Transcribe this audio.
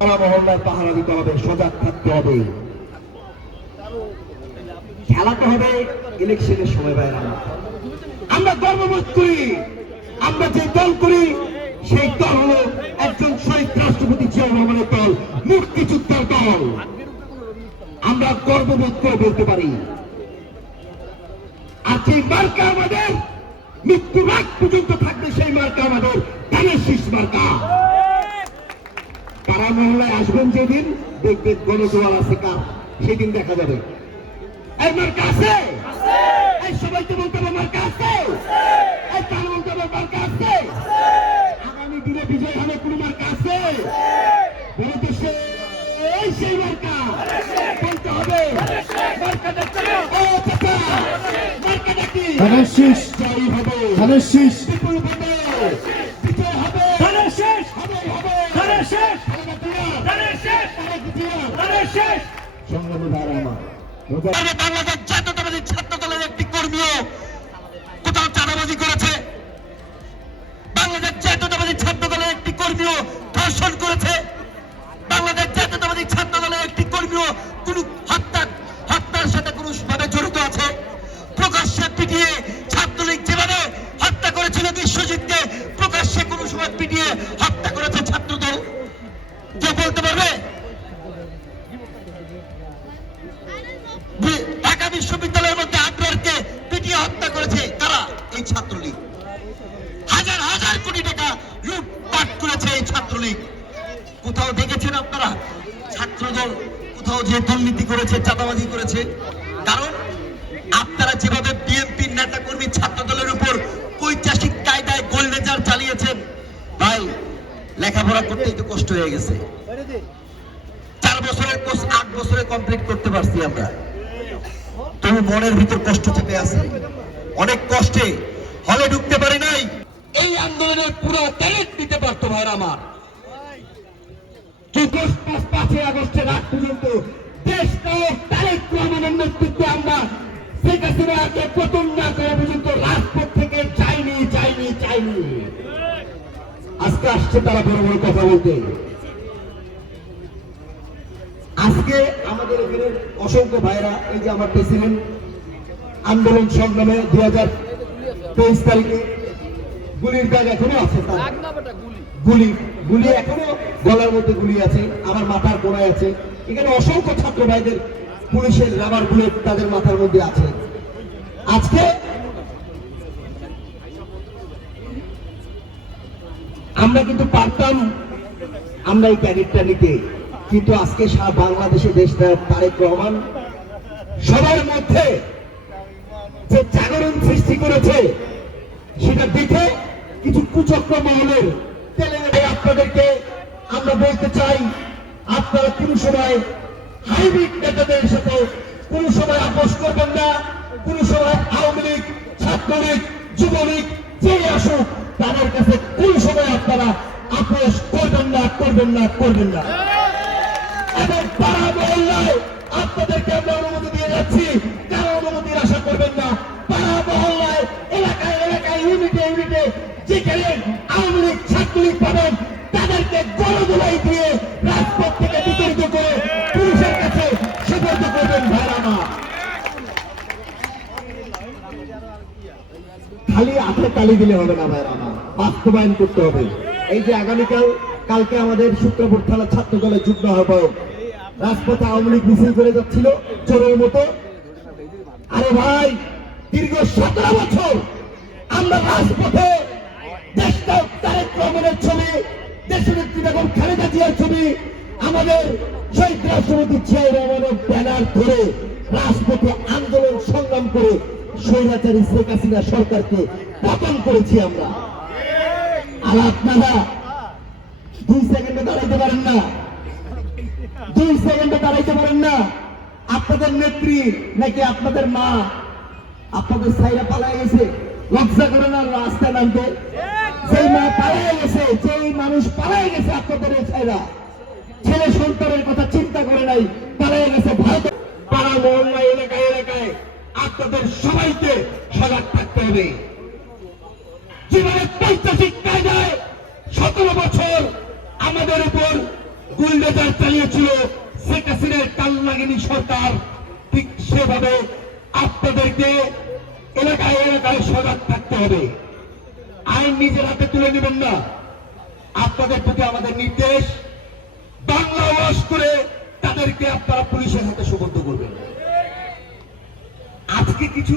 পাড়া মহল্লায় পাহারা দিতে হবে, সজাগ থাকতে হবে। খেলাতে হবে ইলেকশনের সময় বাইরে। আমরা গর্ববোধ করি, আমরা যে দল করি সেই দল হলো একজন শহীদ রাষ্ট্রপতি জিয়াউর রহমানের দল, মুক্তিযোদ্ধার দল। আমরা গর্ববোধ করে বলতে পারি। আর সেই মার্কা আমাদের মৃত্যুর আগ পর্যন্ত থাকবে, সেই মার্কা আমাদের ধানের শীষ মার্কা। পাড়া মহল্লায় আসবেন যেদিন দেখবেন গণজোয়ার আছে কার, সেদিন দেখা যাবে। এই মার্কা আছে, এই সবাইকে বলতে হবে মার্কা আছে, এই তার বলতে হবে মার্কা আছে। আগামী দিনে বিজয় হবে কোন মার্কা আছে? বলতে সেই মার্কা বলতে হবে। মার্কাটা কি? ধানের শীষ জয়ী হবে, ধানের শীষ বিপুল হবে, বিজয় হবে, ধানের শীষ হবে, ধানের শীষ, ধানের শীষ, ধানের শীষ। সংগ্রামী ভাইরা আমার, বাংলাদেশ জাতীয়তাবাদী ছাত্র দলের একটি কর্মীও কোথাও চাঁদাবাজি করেছে, বাংলাদেশ জাতীয়তাবাদী ছাত্র দলের একটি কর্মীও ধর্ষণ করেছে, বাংলাদেশ জাতীয়তাবাদী ছাত্র দলের একটি কর্মীও কোন হত্যার সাথে কোন ভাবে জড়িত আছে। প্রকাশ্যে পিটিয়ে ছাত্রলীগ যেভাবে হত্যা করেছিল বিশ্বজিৎকে, প্রকাশ্যে কোন সময় পিটিয়ে হত্যা করেছে ছাত্রদল। কে বলতে পারবে? ঢাকা বিশ্ববিদ্যালয়ের মধ্যে আগ্রারকে পিটিয়ে হত্যা করেছে কারা? এই ছাত্রলীগ। হাজার হাজার কোটি টাকা লুটপাট করেছে এই ছাত্রলীগ। কোথাও দেখেছেন আপনারা ছাত্রদল কোথাও যে দুর্নীতি করেছে, চাঁদাবাজি করেছে? কারণ আপনারা যেভাবে বিএনপির নেতা কর্মী ছাত্র দলের উপর পৈশাচিক কায়দায় গোলমেজার চালিয়েছেন, ভাই লেখাপড়া করতে একটু কষ্ট হয়ে গেছে। 4 বছরের কোর্স 8 বছরে কমপ্লিট করতে পারছি আমরা, তবু মনের ভিতর কষ্ট চেপে আছে। অনেক কষ্টে হলে ঢুকতে পারি নাই। এই আন্দোলনের পুরো ট্যালেন্ট দিতে পারতো ভাইরা আমার। 5ই আগস্টের আগ পর্যন্ত দেশটাও তারেক রহমানের নেতৃত্বে আমরা শেখ হাসিনাকে পতন না করা পর্যন্ত রাজপথ থেকে চাইনি। আজকে আসছে তারা বড় বড় কথা বলতে। আজকে আমাদের এখানে অসংখ্য ভাইরা, এই যে আমার প্রেসিডেন্ট আন্দোলন সংগ্রামে 2023 তারিখে গুলির দাগ এখনো আছে, গুলি এখনো গলার মধ্যে গুলি আছে, আমার মাথার গোড়ায় আছে। এখানে অসংখ্য ছাত্র ভাইদের পুলিশের রাবার বুলেট তাদের মাথার মধ্যে আছে। আজকে আমরা কিন্তু পারতাম আমরা এই ক্যাডেটটা নিতে, কিন্তু আজকে সারা বাংলাদেশে দেশনায়ক তারেক রহমান সবার মধ্যে যে জাগরণ সৃষ্টি করেছে, সেটা দেখে কিছু কুচক্র মহলের তেলে আপনাদেরকে আমরা বলতে চাই, আপনারা কোন সময় হাইব্রিড নেতাদের সাথে কোন সময় আপোষ করবেন না। কোন সময় আওয়ামী লীগ, ছাত্রলীগ, যুবলীগ যেই আসুক তাদের কাছে কোন সময় আপনারা আপোষ করবেন না। এবং পাড়া মহল্লায় আপনাদেরকে আমরা অনুমতি দিয়ে যাচ্ছি, কারো অনুমতির আশা করবেন না। পাড়া মহল্লায়, এলাকায় ইউনিটে যেখানে আওয়ামী লীগ, ছাত্রলীগ পাবেন, তাদেরকে গণদোলাই দিয়ে রাজপথ থেকে বিতরিত করে পুলিশের কাছে সুপর্দ করবেন ভাইরা। খালি হাতে তালি দিলে হবে না ভাইরা, বাস্তবায়ন করতে হবে। এই যে কালকে আমাদের শুক্রপুর থানা ছাত্র দলের যুগ্ম আহ্বায়ক রাজপথে আওয়ামী লীগ মিছিল করে যাচ্ছিল চোরের মতো। আরে ভাই, দীর্ঘ 17 বছর আমরা রাজপথে দেশনায়ক তারেক রহমানের ছবি, দেশনেত্রী বেগম খালেদা জিয়ার ছবি, আমাদের শহীদ রাষ্ট্রপতি জিয়াউর রহমানের ব্যানার ধরে রাজপথে আন্দোলন সংগ্রাম করে স্বৈরাচারী শেখ হাসিনা সরকারকে পতন করেছি আমরা। আর আপনারা 2 সেকেন্ডে দাঁড়াইতে পারেন না, 2 সেকেন্ডে দাঁড়াইতে পারেন না। আপনাদের নেত্রী নাকি আপনাদের মা আপনাদের সাইরা পালায় গেছে, লজ্জা করে না রাস্তায় নামতে? সেই মা পালায় গেছে, যেই মানুষ পালায় গেছে আপনাদের সাইরা, ছেলে সন্তানের কথা চিন্তা করে নাই, পালায় গেছে ভারতে। পাড়া মহল্লা, এলাকায় আপনাদের সবাইকে সজাগ থাকতে হবে। যেভাবে পৈশাচিক কায়দায় 17 বছর আমাদের উপর গুলডে অত্যাচার চালিয়েছিল শেখ হাসিনার কালনাগিনী সরকার, ঠিক সেভাবে আপনাদেরকে এলাকায় এলাকায় সজাগ থাকতে হবে। আইন নিজের হাতে তুলে নেবেন না। আপনাদের প্রতি আমাদের নির্দেশ, বাংলা ওয়াশ করে তাদেরকে আপনারা পুলিশের হাতে সুপর্দ করবেন। আজকে কিছু